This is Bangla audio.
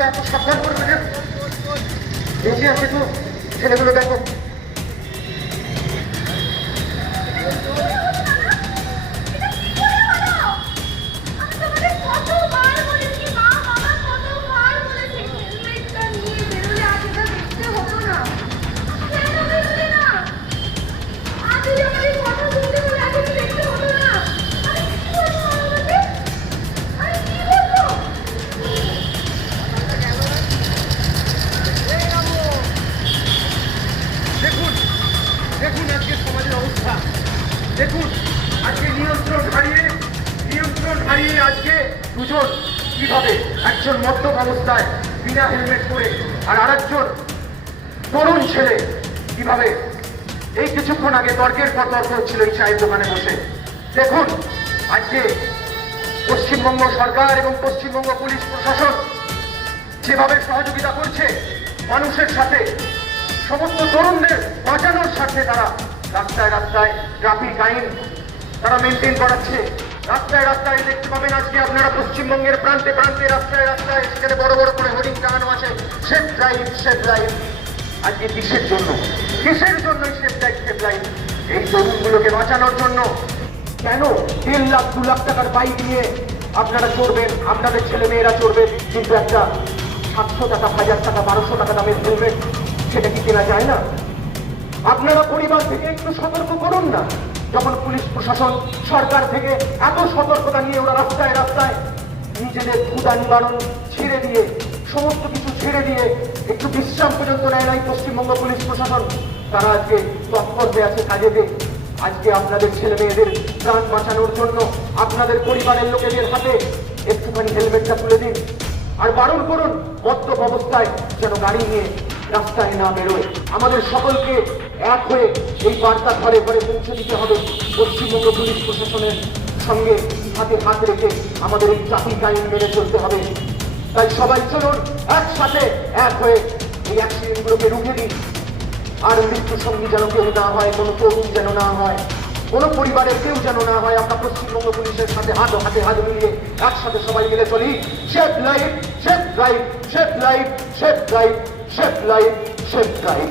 ছেলেগুলোকে এত সাবধান করবে না? বেঁচে আছে তো ছেলেগুলো, দেখো। দেখুন আজকে সমাজের অবস্থা, দেখুন আজকে নিয়ন্ত্রণ হারিয়ে আজকে দুজন কিভাবে, একজন মদ্যপ অবস্থায় বিনা হেলমেট পরে আর আরেকজন তরুণ ছেলে কিভাবে এই কিছুক্ষণ আগে তর্কের পর তর্ক হচ্ছিল এই চায়ের দোকানে বসে। দেখুন আজকে পশ্চিমবঙ্গ সরকার এবং পশ্চিমবঙ্গ পুলিশ প্রশাসন যেভাবে সহযোগিতা করছে মানুষের সাথে, সমস্ত তরুণদের বাঁচানোর স্বার্থে তারা রাস্তায় রাস্তায় ট্রাফিক আইন তারা মেনটেন করাচ্ছে। রাস্তায় রাস্তায় দেখতে পাবেন আজকে আপনারা পশ্চিমবঙ্গের প্রান্তে প্রান্তে রাস্তায় রাস্তায় সেখানে বড় বড় করে হোর্ডিং টাঙানো আছে, সেফ ড্রাইভ সেফ ড্রাইভ। আজকে কিসের জন্য এই সেফ ড্রাইভ সেফ ড্রাইভ? এই তরুণগুলোকে বাঁচানোর জন্য। কেন 1.5 লাখ 2 লাখ টাকার বাইক নিয়ে আপনারা চড়বেন, আপনাদের ছেলে মেয়েরা চড়বে, কিন্তু একটা 700 টাকা 1000 টাকা 1200 টাকা দামের হেলমেট সেটা কি কেনা যায় না? আপনারা পরিবার থেকে একটু সতর্ক করুন না। যখন পুলিশ প্রশাসন সরকার থেকে এত সতর্কতা নিয়ে ওরা রাস্তায় রাস্তায় নিজেদের ক্ষুধা নিবারণ ছেড়ে দিয়ে, সমস্ত কিছু ছেড়ে দিয়ে একটু বিশ্রাম পর্যন্ত নেয় নাই পশ্চিমবঙ্গ পুলিশ প্রশাসন, তারা আজকে তৎপর হয়ে আছে কাজেতে। আজকে আপনাদের ছেলে মেয়েদের প্রাণ বাঁচানোর জন্য আপনাদের পরিবারের লোকেদের হাতে একটুখানি হেলমেটটা তুলে দিন, আর বারণ করুন মদ্যপ অবস্থায় যেন গাড়ি নিয়ে রাস্তায় না বেরোয়। আমাদের সকলকে এক হয়ে এই বার্তা ঘরে ঘরে পৌঁছে দিতে হবে। পশ্চিমবঙ্গ পুলিশ প্রশাসনের সঙ্গে হাতে হাত রেখে আমাদের এই ট্রাফিক আইন মেনে চলতে হবে। তাই সবাই চলুন একসাথে এক হয়ে এই অ্যাক্সিডেন্টগুলোকে রুখে দিন। আর মৃত্যুর সঙ্গী যেন কেউ না হয়, কোনো তরুণ যেন না হয়, কোনো পরিবারের কেউ যেন না হয়। আমরা পশ্চিমবঙ্গ পুলিশের সাথে হাতে হাত মিলিয়ে একসাথে সবাই মিলে চলি। Safe life safe drive, safe life safe drive, safe life safe drive.